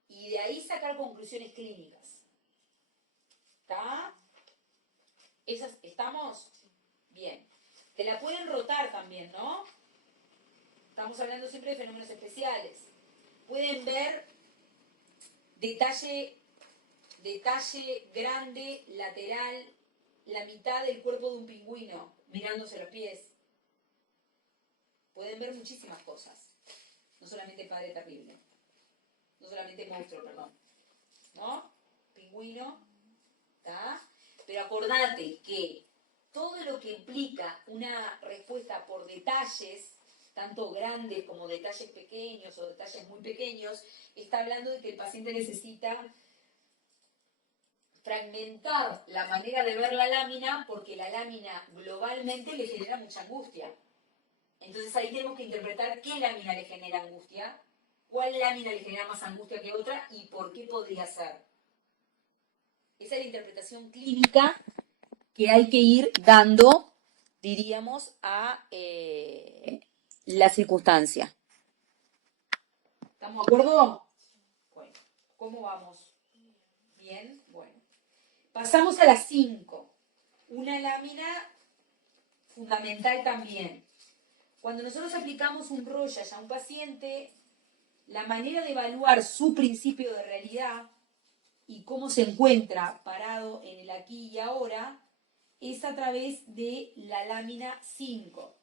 Y de ahí sacar conclusiones clínicas. ¿Está? ¿Estamos? Bien. Te la pueden rotar también, ¿no? Estamos hablando siempre de fenómenos especiales. Pueden ver detalle grande, lateral, la mitad del cuerpo de un pingüino, mirándose los pies. Pueden ver muchísimas cosas. No solamente padre terrible. No solamente monstruo, perdón. ¿No? Pingüino. ¿Está? Pero acordate que todo lo que implica una respuesta por detalles, tanto grandes como detalles pequeños o detalles muy pequeños, está hablando de que el paciente necesita fragmentar la manera de ver la lámina porque la lámina globalmente le genera mucha angustia. Entonces ahí tenemos que interpretar qué lámina le genera angustia, cuál lámina le genera más angustia que otra y por qué podría ser. Esa es la interpretación clínica que hay que ir dando, diríamos, a la circunstancia. ¿Estamos de acuerdo? Bueno, ¿cómo vamos? Bien, bueno. Pasamos a las 5. Una lámina fundamental también. Cuando nosotros aplicamos un Rosh a un paciente, la manera de evaluar su principio de realidad y cómo se encuentra parado en el aquí y ahora es a través de la lámina 5.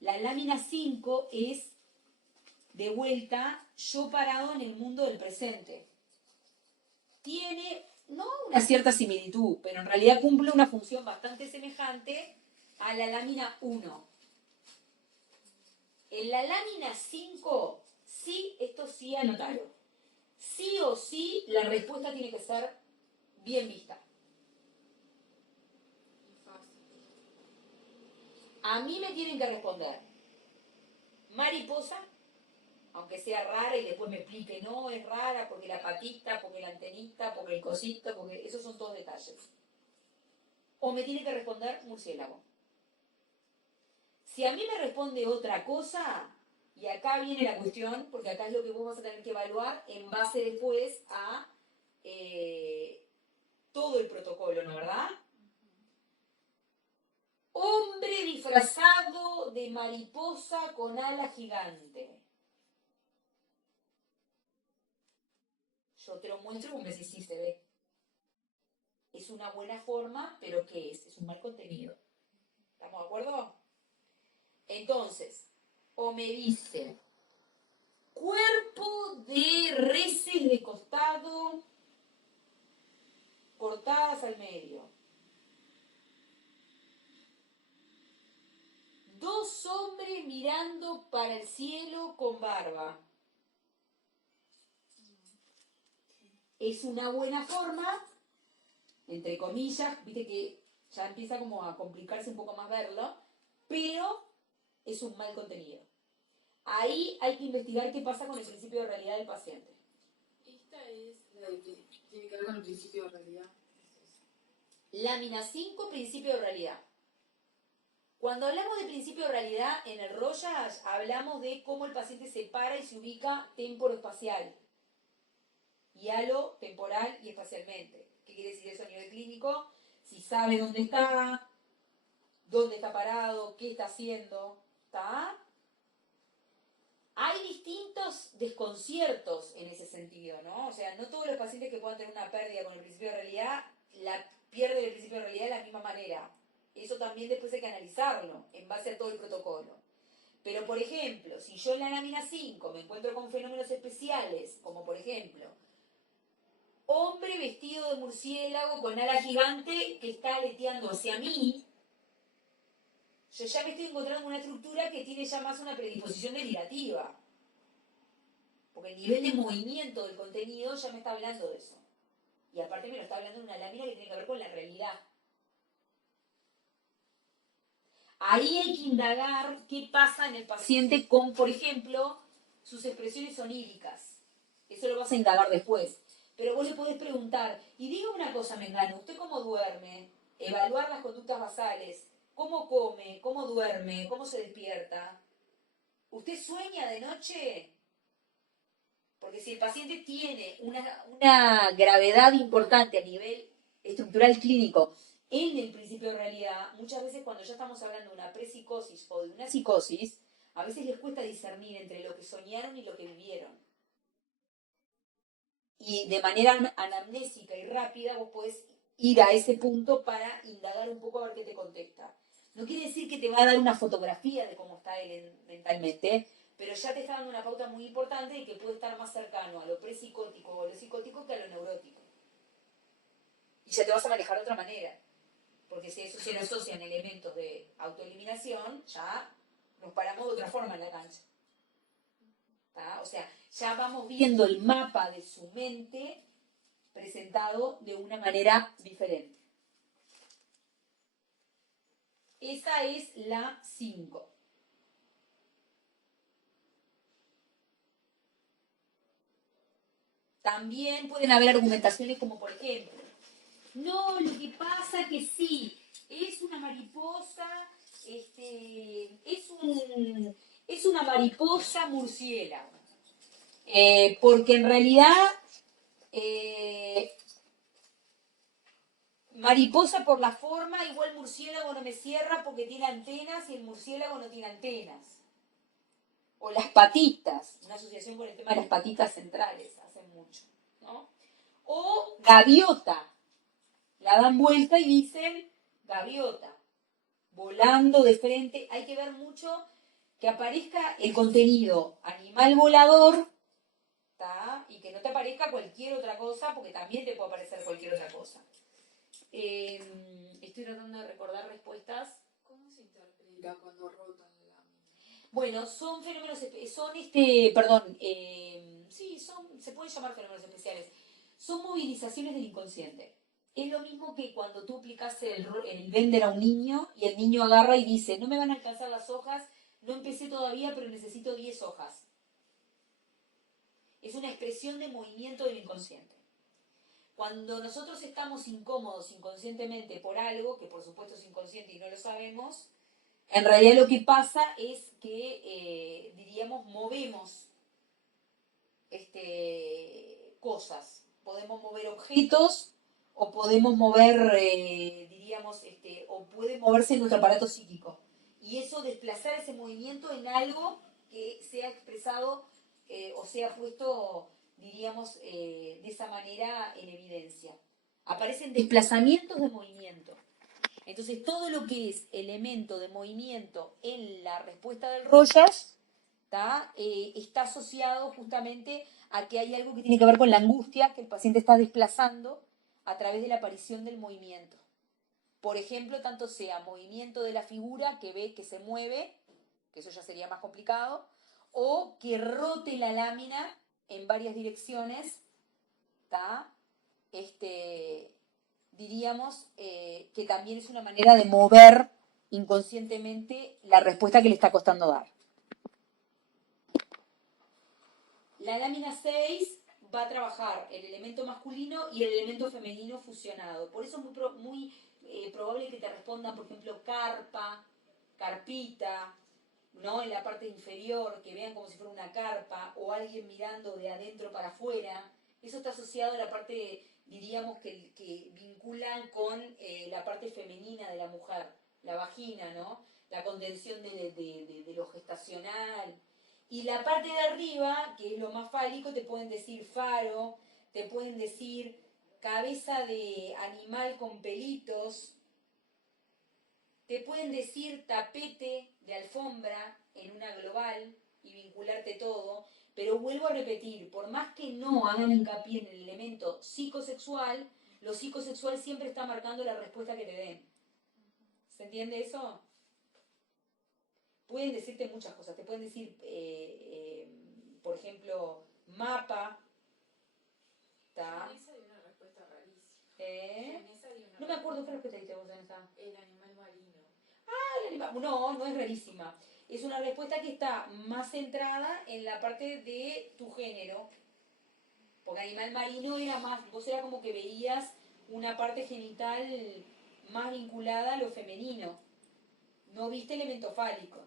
La lámina 5 es, de vuelta, yo parado en el mundo del presente. Tiene, no una cierta similitud, pero en realidad cumple una función bastante semejante a la lámina 1. En la lámina 5, sí, esto sí anotarlo. Sí o sí, la respuesta tiene que ser bien vista. A mí me tienen que responder mariposa, aunque sea rara y después me explique, no, es rara porque la patita, porque la antenita, porque el cosito, porque esos son todos detalles. O me tiene que responder murciélago. Si a mí me responde otra cosa, y acá viene la cuestión, porque acá es lo que vos vas a tener que evaluar en base después a todo el protocolo, ¿no verdad? Hombre disfrazado de mariposa con ala gigante. Yo te lo muestro porque sí se ve. Es una buena forma, pero ¿qué es? Es un mal contenido. ¿Estamos de acuerdo? Entonces, o me dice, cuerpo de reses de costado, cortadas al medio. Dos hombres mirando para el cielo con barba. Es una buena forma, entre comillas, viste que ya empieza como a complicarse un poco más verlo, pero es un mal contenido. Ahí hay que investigar qué pasa con el principio de realidad del paciente. Esta es la que tiene que ver con el principio de realidad. Lámina 5, principio de realidad. Cuando hablamos de principio de realidad, en el Royal hablamos de cómo el paciente se para y se ubica temporoespacial, hialo, temporal y espacialmente. ¿Qué quiere decir eso a nivel clínico? Si sabe dónde está, dónde está parado, qué está haciendo, ¿está? Hay distintos desconciertos en ese sentido, ¿no? O sea, no todos los pacientes que puedan tener una pérdida con el principio de realidad la pierden el principio de realidad de la misma manera. Eso también después hay que analizarlo en base a todo el protocolo. Pero, por ejemplo, si yo en la lámina 5 me encuentro con fenómenos especiales, como por ejemplo, hombre vestido de murciélago con ala gigante que está aleteando hacia mí, yo ya me estoy encontrando con una estructura que tiene ya más una predisposición delirativa. Porque el nivel de movimiento del contenido ya me está hablando de eso. Y aparte me lo está hablando en una lámina que tiene que ver con la realidad. Ahí hay que indagar qué pasa en el paciente con, por ejemplo, sus expresiones oníricas. Eso lo vas a indagar después. Pero vos le podés preguntar, y diga una cosa, Mengano, ¿usted cómo duerme? Evaluar las conductas basales. ¿Cómo come? ¿Cómo duerme? ¿Cómo se despierta? ¿Usted sueña de noche? Porque si el paciente tiene una gravedad importante a nivel estructural clínico en el principio de realidad, muchas veces cuando ya estamos hablando de una prepsicosis o de una psicosis, a veces les cuesta discernir entre lo que soñaron y lo que vivieron. Y de manera anamnésica y rápida vos podés ir a ese punto para indagar un poco a ver qué te contesta. No quiere decir que te va a dar una fotografía de cómo está él mentalmente, pero ya te está dando una pauta muy importante de que puede estar más cercano a lo prepsicótico o a lo psicótico que a lo neurótico. Y ya te vas a manejar de otra manera. Porque si eso se le asocian elementos de autoeliminación, ya nos paramos de otra forma en la cancha. ¿Tá? O sea, ya vamos viendo el mapa de su mente presentado de una manera diferente. Esa es la 5. También pueden haber argumentaciones como, por ejemplo, no, lo que pasa que sí, es una mariposa, es una mariposa murciélago. Porque en realidad, mariposa por la forma, igual murciélago no me cierra porque tiene antenas y el murciélago no tiene antenas. O las patitas, una asociación con el tema de las patitas centrales, hace mucho, ¿no? O gaviota, la dan vuelta y dicen gaviota, volando de frente. Hay que ver mucho que aparezca el contenido animal volador, ¿tá? Y que no te aparezca cualquier otra cosa, porque también te puede aparecer cualquier otra cosa. Estoy tratando de recordar respuestas. ¿Cómo se interpreta cuando rotan la lámina? Bueno, son fenómenos, se pueden llamar fenómenos especiales. Son movilizaciones del inconsciente. Es lo mismo que cuando tú aplicas el Bender a un niño y el niño agarra y dice, no me van a alcanzar las hojas, no empecé todavía, pero necesito 10 hojas. Es una expresión de movimiento del inconsciente. Cuando nosotros estamos incómodos inconscientemente por algo, que por supuesto es inconsciente y no lo sabemos, en realidad lo que pasa es que, diríamos, movemos cosas. Podemos mover objetos o podemos mover, o puede moverse nuestro aparato psíquico. Y eso, desplazar ese movimiento en algo que sea expresado o sea puesto, diríamos, de esa manera en evidencia. Aparecen desplazamientos de movimiento. Entonces, todo lo que es elemento de movimiento en la respuesta del Rogers está asociado justamente a que hay algo que tiene que ver con la angustia que el paciente está desplazando a través de la aparición del movimiento. Por ejemplo, tanto sea movimiento de la figura que ve que se mueve, que eso ya sería más complicado, o que rote la lámina en varias direcciones, diríamos que también es una manera de mover inconscientemente la respuesta que le está costando dar. La lámina 6 va a trabajar el elemento masculino y el elemento femenino fusionado. Por eso es muy probable que te respondan, por ejemplo, carpa, carpita, ¿no? En la parte inferior, que vean como si fuera una carpa, o alguien mirando de adentro para afuera. Eso está asociado a la parte, diríamos, que vinculan con la parte femenina de la mujer. la vagina, ¿no? La contención de lo gestacional. Y la parte de arriba, que es lo más fálico, te pueden decir faro, te pueden decir cabeza de animal con pelitos, te pueden decir tapete de alfombra en una global y vincularte todo, pero vuelvo a repetir, por más que no hagan hincapié en el elemento psicosexual, lo psicosexual siempre está marcando la respuesta que te den. ¿Se entiende eso? Pueden decirte muchas cosas, te pueden decir, por ejemplo, mapa, ¿está? En esa dio una respuesta rarísima. ¿Eh? En esa dio una No me acuerdo qué respuesta diste vos en esa. El animal marino. No, no es rarísima. Es una respuesta que está más centrada en la parte de tu género. Porque animal marino era más, vos era como que veías una parte genital más vinculada a lo femenino. No viste elemento fálico.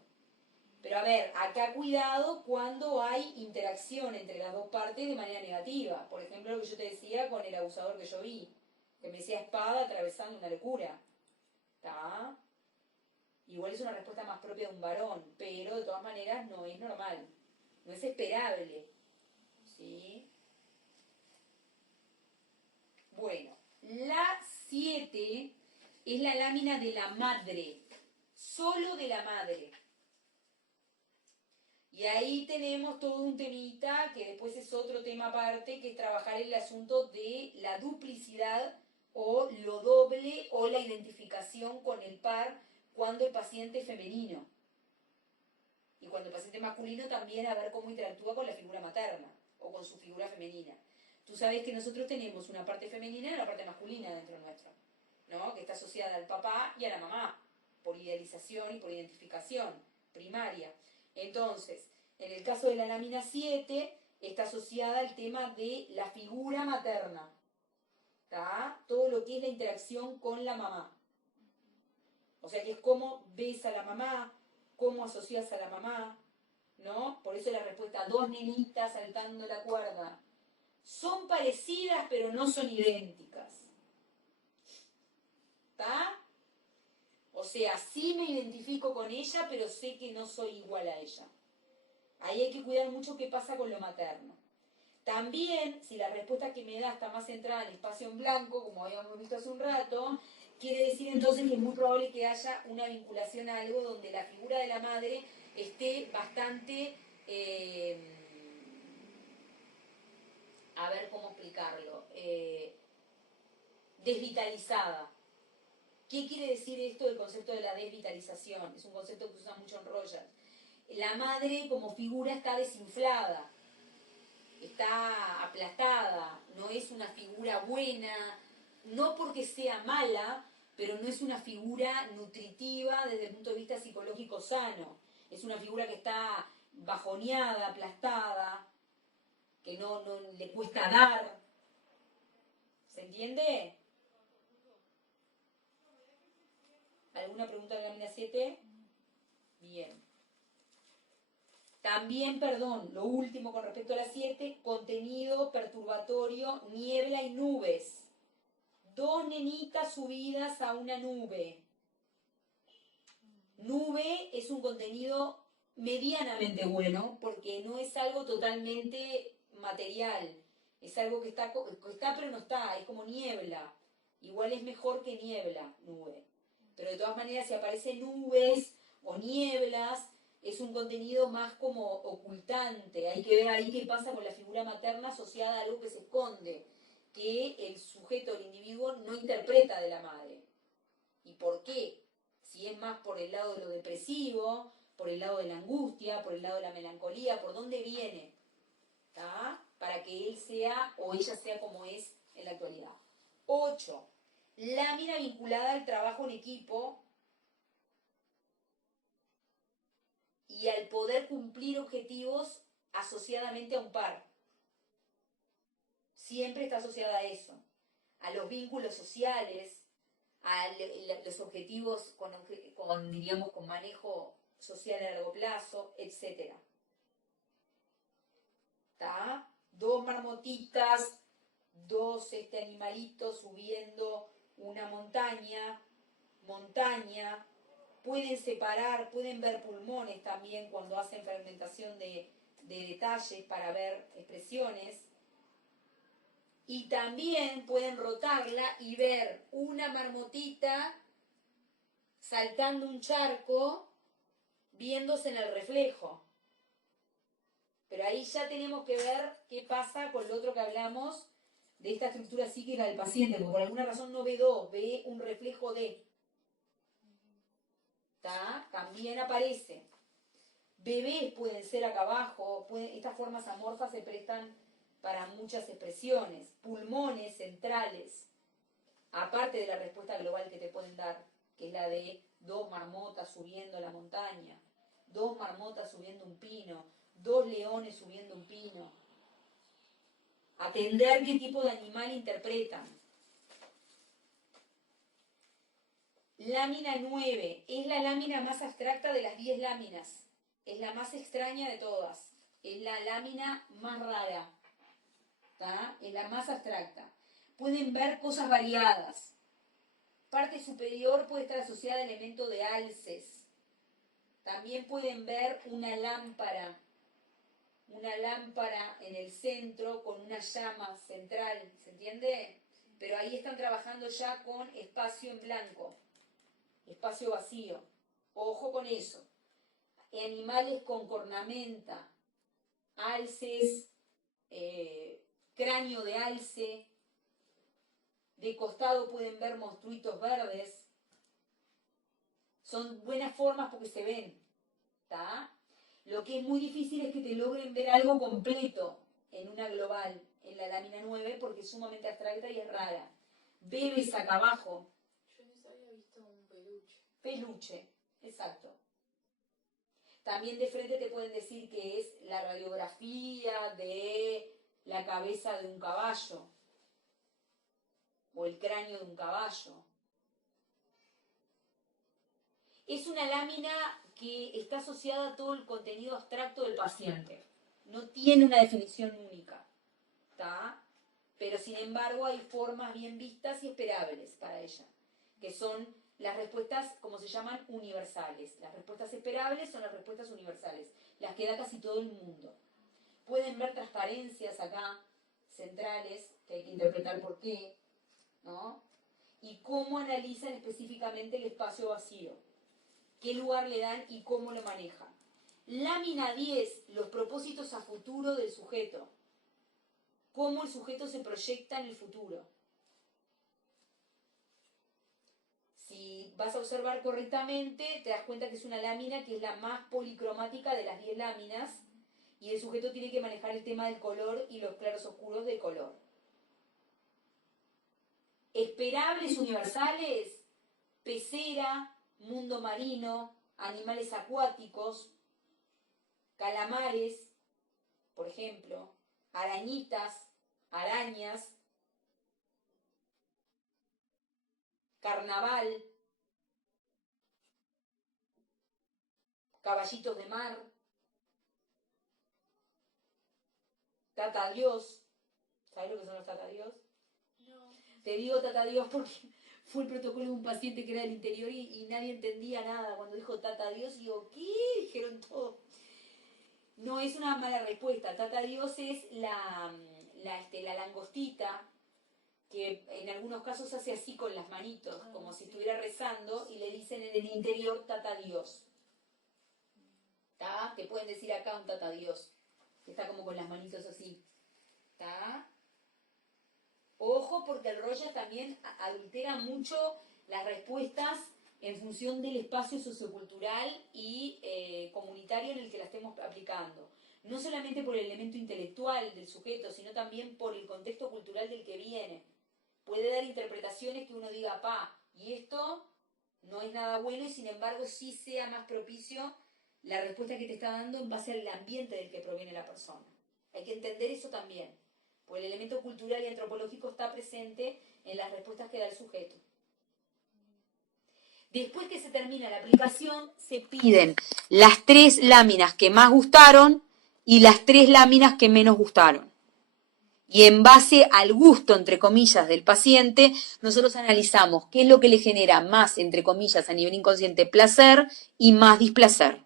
Pero a ver, acá cuidado cuando hay interacción entre las dos partes de manera negativa. Por ejemplo, lo que yo te decía con el abusador que yo vi, que me decía espada atravesando una locura. ¿Está? Igual es una respuesta más propia de un varón, pero de todas maneras no es normal, no es esperable. ¿Sí? Bueno, la 7 es la lámina de la madre, solo de la madre. Y ahí tenemos todo un temita, que después es otro tema aparte, que es trabajar el asunto de la duplicidad o lo doble o la identificación con el par cuando el paciente es femenino. Y cuando el paciente es masculino también a ver cómo interactúa con la figura materna o con su figura femenina. Tú sabes que nosotros tenemos una parte femenina y una parte masculina dentro nuestro, ¿no? Que está asociada al papá y a la mamá, por idealización y por identificación primaria. Entonces, en el caso de la lámina 7, está asociada al tema de la figura materna, ¿tá? Todo lo que es la interacción con la mamá. O sea que es cómo ves a la mamá, cómo asocias a la mamá, ¿no? Por eso la respuesta, dos nenitas saltando la cuerda. Son parecidas, pero no son idénticas. ¿Está? O sea, sí me identifico con ella, pero sé que no soy igual a ella. Ahí hay que cuidar mucho qué pasa con lo materno. También, si la respuesta que me da está más centrada en espacio en blanco, como habíamos visto hace un rato, quiere decir entonces que es muy probable que haya una vinculación a algo donde la figura de la madre esté bastante, a ver cómo explicarlo, desvitalizada. ¿Qué quiere decir esto del concepto de la desvitalización? Es un concepto que se usa mucho en Rogers. La madre como figura está desinflada, está aplastada, no es una figura buena, no porque sea mala, pero no es una figura nutritiva desde el punto de vista psicológico sano. Es una figura que está bajoneada, aplastada, que no le cuesta dar. ¿Se entiende? ¿Alguna pregunta de la lámina 7? Bien. También, perdón, lo último con respecto a la 7, contenido perturbatorio, niebla y nubes. Dos nenitas subidas a una nube. Nube es un contenido medianamente bueno porque no es algo totalmente material. Es algo que está pero no está, es como niebla. Igual es mejor que niebla, nube. Pero de todas maneras, si aparecen nubes o nieblas, es un contenido más como ocultante. Hay que ver ahí qué pasa con la figura materna asociada a algo que se esconde, que el sujeto, el individuo, no interpreta de la madre. ¿Y por qué? Si es más por el lado de lo depresivo, por el lado de la angustia, por el lado de la melancolía, ¿por dónde viene? ¿Tá? Para que él sea o ella sea como es en la actualidad. 8. Lámina vinculada al trabajo en equipo y al poder cumplir objetivos asociadamente a un par. Siempre está asociada a eso, a los vínculos sociales, a los objetivos diríamos, con manejo social a largo plazo, etc. ¿Está? Dos marmotitas, dos animalitos subiendo una montaña, pueden separar, pueden ver pulmones también cuando hacen fragmentación de detalles para ver expresiones. Y también pueden rotarla y ver una marmotita saltando un charco, viéndose en el reflejo. Pero ahí ya tenemos que ver qué pasa con lo otro que hablamos de esta estructura psíquica del paciente, porque por alguna razón no ve dos, ve un reflejo de. ¿Está? También aparece. Bebés pueden ser acá abajo, estas formas amorfas se prestan para muchas expresiones. Pulmones centrales, aparte de la respuesta global que te pueden dar, que es la de 2 marmotas subiendo la montaña, 2 marmotas subiendo un pino, 2 leones subiendo un pino. Atender qué tipo de animal interpretan. Lámina 9, es la lámina más abstracta de las 10 láminas. Es la más extraña de todas. Es la lámina más rara. ¿Tá? Es la más abstracta. Pueden ver cosas variadas. Parte superior puede estar asociada al elemento de alces. También pueden ver una lámpara en el centro con una llama central, ¿se entiende? Pero ahí están trabajando ya con espacio en blanco, espacio vacío. Ojo con eso. Animales con cornamenta, alces, cráneo de alce, de costado pueden ver monstruitos verdes. Son buenas formas porque se ven, ¿tá? Lo que es muy difícil es que te logren ver algo completo en una global, en la lámina 9, porque es sumamente abstracta y es rara. Bebes acá abajo. Yo en esa había visto un peluche. Peluche, exacto. También de frente te pueden decir que es la radiografía de la cabeza de un caballo o el cráneo de un caballo. Es una lámina que está asociada a todo el contenido abstracto del paciente. No tiene una definición única, ¿tá? Pero sin embargo hay formas bien vistas y esperables para ella, que son las respuestas, como se llaman, universales. Las respuestas esperables son las respuestas universales, las que da casi todo el mundo. Pueden ver transparencias acá, centrales, que hay que interpretar por qué, ¿no? Y cómo analizan específicamente el espacio vacío, qué lugar le dan y cómo lo manejan. Lámina 10, los propósitos a futuro del sujeto. Cómo el sujeto se proyecta en el futuro. Si vas a observar correctamente, te das cuenta que es una lámina que es la más policromática de las 10 láminas y el sujeto tiene que manejar el tema del color y los claros oscuros de color. Esperables universales, pecera, mundo marino, animales acuáticos, calamares, por ejemplo, arañitas, arañas, carnaval, caballitos de mar, tata Dios. ¿Sabes lo que son los tata Dios? No. Te digo tata Dios porque fue el protocolo de un paciente que era del interior y nadie entendía nada. Cuando dijo tata Dios, digo, ¿qué? Dijeron todo. No es una mala respuesta. Tata Dios es la langostita que en algunos casos hace así con las manitos, como si estuviera rezando, y le dicen en el interior tata Dios. ¿Tá? Te pueden decir acá un tata Dios, que está como con las manitos así. ¿Tá? Ojo, porque el Roya también adultera mucho las respuestas en función del espacio sociocultural y comunitario en el que la estemos aplicando. No solamente por el elemento intelectual del sujeto, sino también por el contexto cultural del que viene. Puede dar interpretaciones que uno diga, y esto no es nada bueno, y sin embargo sí sea más propicio la respuesta que te está dando en base al ambiente del que proviene la persona. Hay que entender eso también, porque el elemento cultural y antropológico está presente en las respuestas que da el sujeto. Después que se termina la aplicación, se piden las 3 láminas que más gustaron y las 3 láminas que menos gustaron. Y en base al gusto, entre comillas, del paciente, nosotros analizamos qué es lo que le genera más, entre comillas, a nivel inconsciente placer y más displacer.